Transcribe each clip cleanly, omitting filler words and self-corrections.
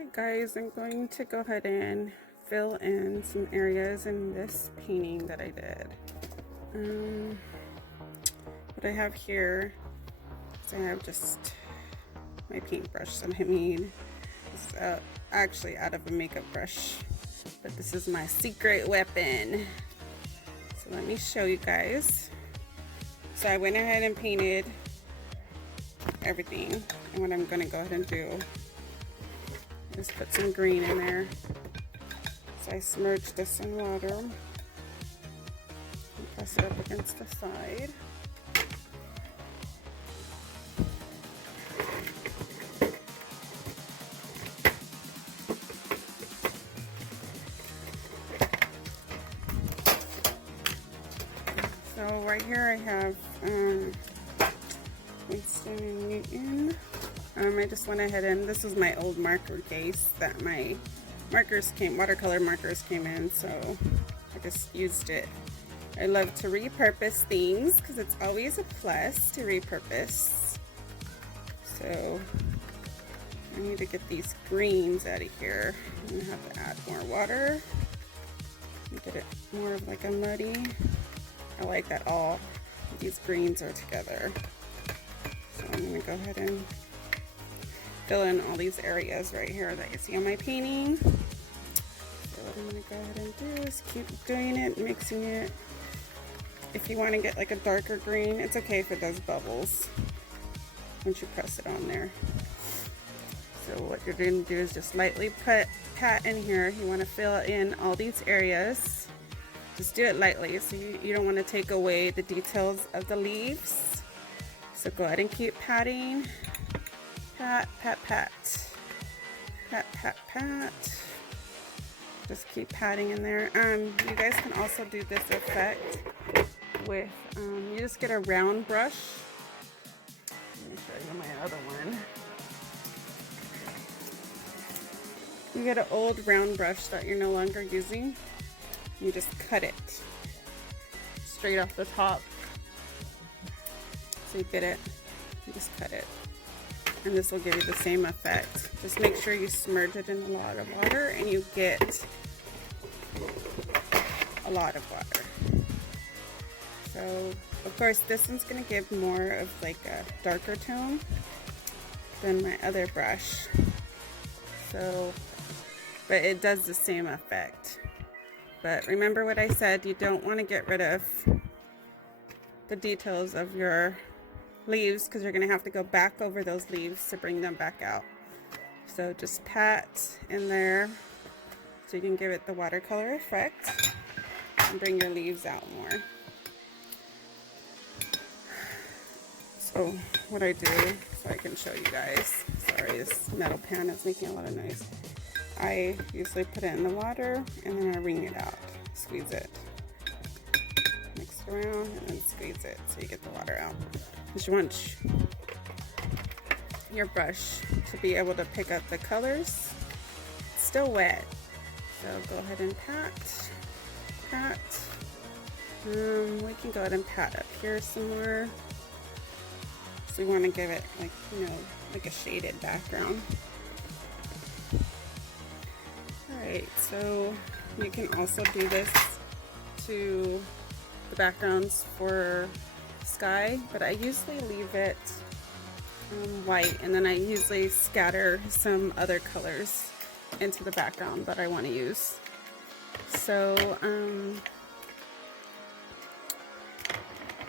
Alright guys, I'm going to go ahead and fill in some areas in this painting that I did. What I have here is I have just my paintbrush that I made. It's actually out of a makeup brush, but this is my secret weapon. So let me show you guys. So I went ahead and painted everything, and what I'm going to go ahead and do is put some green in there. So I smudge this in water and press it up against the side. So right here I have Winston and Newton. I just went ahead and this is my old marker case that my watercolor markers came in, so I just used it. I love to repurpose things because it's always a plus to repurpose. So I need to get these greens out of here. I'm gonna have to add more water and get it more of like a muddy. I like that all these greens are together. So I'm gonna go ahead and fill in all these areas right here that you see on my painting. So what I'm gonna go ahead and do is keep doing it, mixing it. If you want to get like a darker green, it's okay if it does bubbles once you press it on there. So what you're going to do is just lightly pat in here. You want to fill in all these areas. Just do it lightly, so you don't want to take away the details of the leaves. So go ahead and keep patting. Pat, pat, pat. Pat, pat, pat. Just keep patting in there. You guys can also do this effect with, you just get a round brush. Let me show you my other one. You get an old round brush that you're no longer using. You just cut it straight off the top. So you get it, you just cut it. And this will give you the same effect. Just make sure you submerge it in a lot of water and you get a lot of water. So of course this one's gonna give more of like a darker tone than my other brush. So, but it does the same effect. But remember what I said, you don't want to get rid of the details of your leaves because you're going to have to go back over those leaves to bring them back out. So just pat in there so you can give it the watercolor effect and bring your leaves out more. So what I do, so I can show you guys, sorry this metal pan is making a lot of noise. I usually put it in the water and then I wring it out, squeeze it, mix it around and then squeeze it so you get the water out. Because you want your brush to be able to pick up the colors. It's still wet, so go ahead and pat, pat. We can go ahead and pat up here some more. So we want to give it like, you know, like a shaded background. Alright, so you can also do this to the backgrounds for sky, but I usually leave it white and then I usually scatter some other colors into the background that I want to use. So,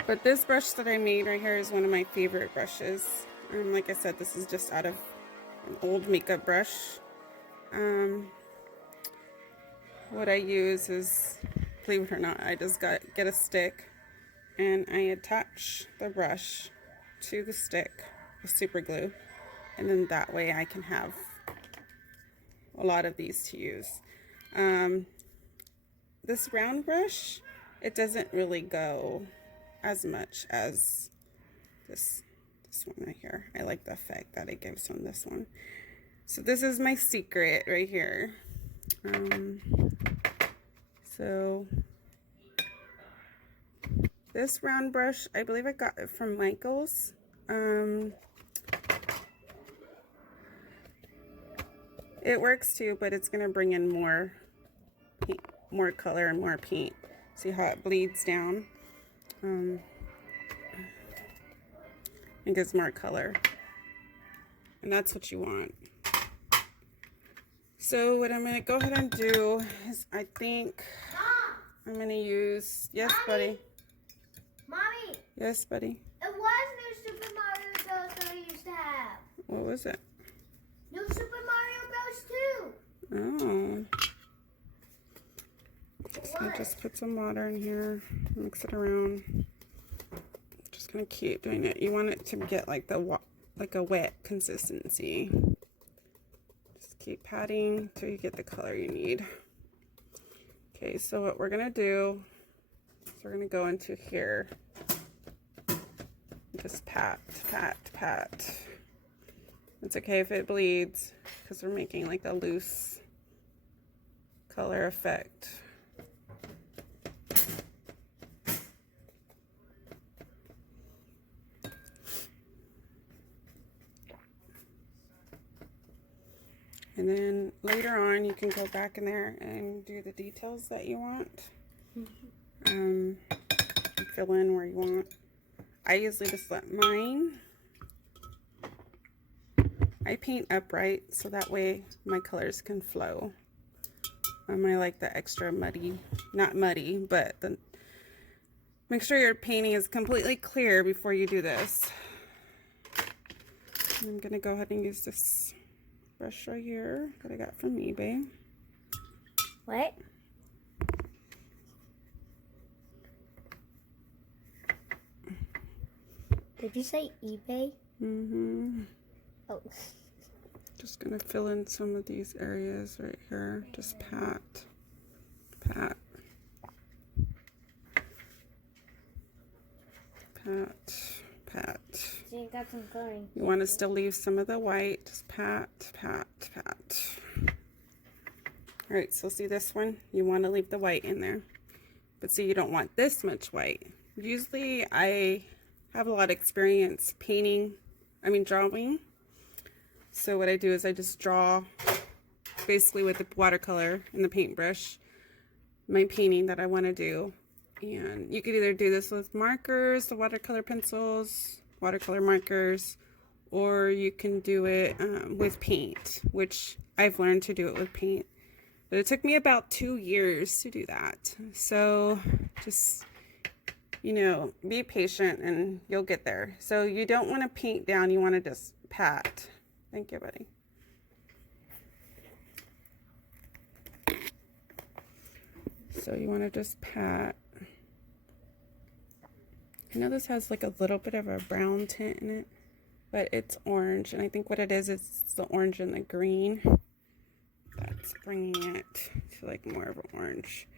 but this brush that I made right here is one of my favorite brushes. Like I said, this is just out of an old makeup brush. What I use is, believe it or not, I just get a stick and I attach the brush to the stick with super glue, and then that way I can have a lot of these to use. This round brush, it doesn't really go as much as this one right here. I like the effect that it gives on this one. So this is my secret right here. So this round brush, I believe I got it from Michael's. It works too, but it's going to bring in more paint, more color and more paint. See how it bleeds down? It gives more color. And that's what you want. So what I'm going to go ahead and do is I think I'm going to use... Yes, Mommy? buddy. Mommy. Yes, buddy. It was New Super Mario Bros. That I used to have. What was it? New Super Mario Bros. 2. Oh. So I just put some water in here, mix it around. Just gonna keep doing it. You want it to get like a wet consistency. Just keep patting till you get the color you need. Okay, so what we're gonna do is we're gonna go into here. Just pat, pat, pat. It's okay if it bleeds because we're making like a loose color effect. And then later on, you can go back in there and do the details that you want. Fill in where you want. I usually just let mine. I paint upright so that way my colors can flow. I like the extra muddy, not muddy, but make sure your painting is completely clear before you do this. And I'm gonna go ahead and use this brush right here that I got from eBay. What? Did you say eBay? Mm-hmm. Oh. Just gonna fill in some of these areas right here. Just pat, pat, pat, pat. So you got some coloring. You want to still leave some of the white. Just pat, pat, pat. All right, so see this one? You want to leave the white in there. But see, you don't want this much white. Usually I have a lot of experience drawing. So what I do is I just draw basically with the watercolor and the paintbrush my painting that I want to do. And you could either do this with markers, the watercolor pencils, watercolor markers, or you can do it with paint, which I've learned to do it with paint. But it took me about 2 years to do that. So just, you know, be patient and you'll get there. So you don't want to paint down, you want to just pat. Thank you, buddy. So you want to just pat. I know this has like a little bit of a brown tint in it, but it's orange. And I think what it is the orange and the green. That's bringing it to like more of an orange.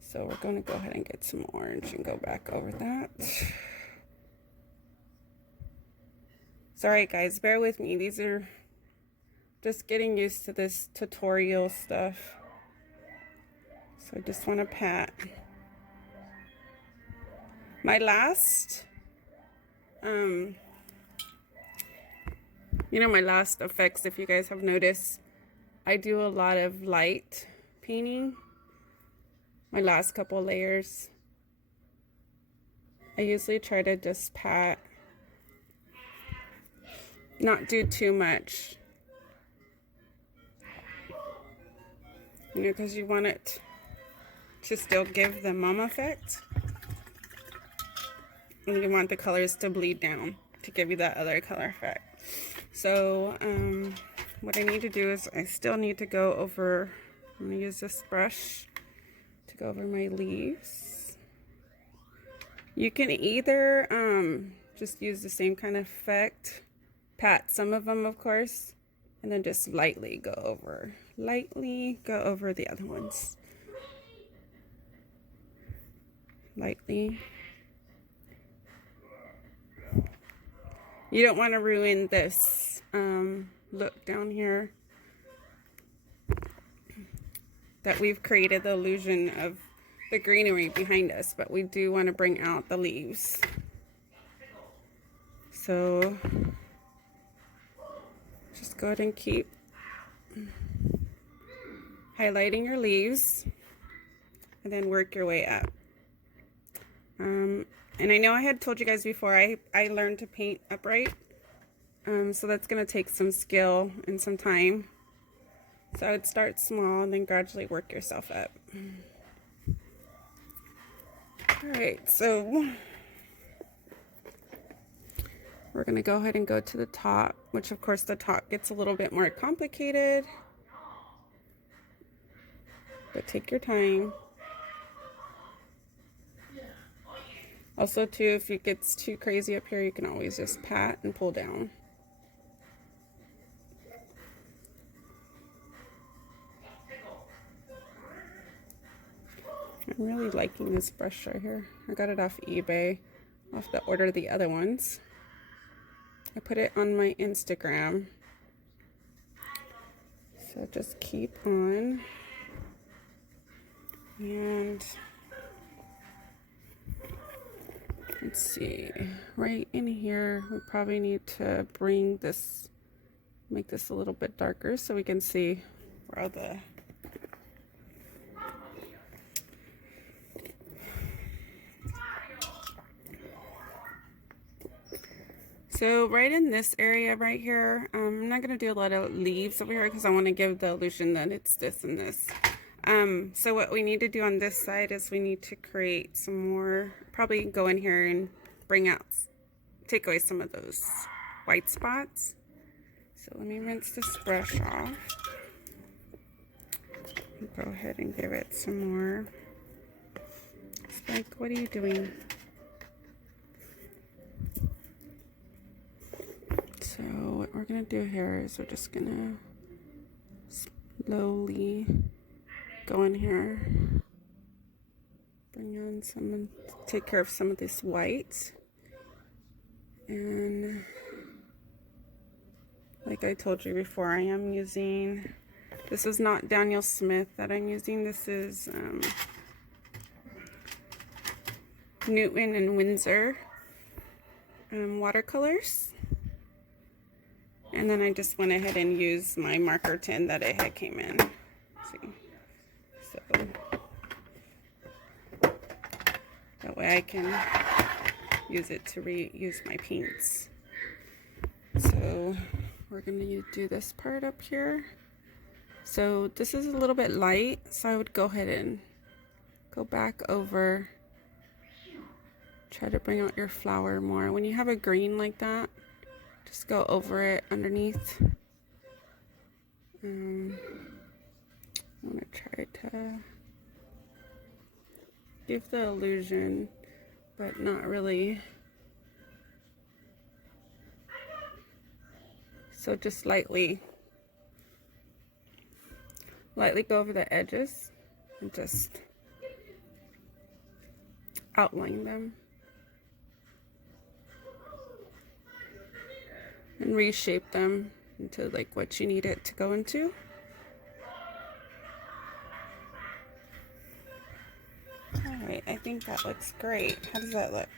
So we're going to go ahead and get some orange and go back over that. Sorry guys, bear with me. These are just getting used to this tutorial stuff. So I just want to pat. My last, my last effects, if you guys have noticed, I do a lot of light painting. My last couple layers, I usually try to just pat, not do too much. You know, because you want it to still give the mom effect. And you want the colors to bleed down to give you that other color effect. So, what I need to do is I still need to go over, I'm going to use this brush to go over my leaves. You can either just use the same kind of effect, pat some of them of course, and then just lightly go over the other ones. Lightly. You don't want to ruin this look down here that we've created the illusion of the greenery behind us, but we do want to bring out the leaves. So just go ahead and keep highlighting your leaves and then work your way up. And I know I had told you guys before, I learned to paint upright. So that's going to take some skill and some time. So I would start small and then gradually work yourself up. Alright, so we're going to go ahead and go to the top, which of course the top gets a little bit more complicated. But take your time. Also too, if it gets too crazy up here, you can always just pat and pull down. I'm really liking this brush right here. I got it off eBay, off the order of the other ones. I put it on my Instagram. So just keep on. And let's see, right in here, we probably need to bring this, make this a little bit darker so we can see where all the so right in this area right here, I'm not going to do a lot of leaves over here because I want to give the illusion that it's this and this. So what we need to do on this side is we need to create some more, probably go in here and bring out, take away some of those white spots. So let me rinse this brush off. Go ahead and give it some more. Spike, what are you doing? So what we're going to do here is we're just going to slowly go in here, bring on some, take care of some of this white. And like I told you before, I am using, this is not Daniel Smith that I'm using, this is Newton and Windsor watercolors. And then I just went ahead and used my marker tin that it had came in. See? So that way I can use it to reuse my paints. So we're going to do this part up here. So this is a little bit light, so I would go ahead and go back over, try to bring out your flower more. When you have a green like that, just go over it underneath. I'm going to try to give the illusion, but not really. So just lightly go over the edges and just outline them. And reshape them into like what you need it to go into. Alright, I think that looks great. How does that look?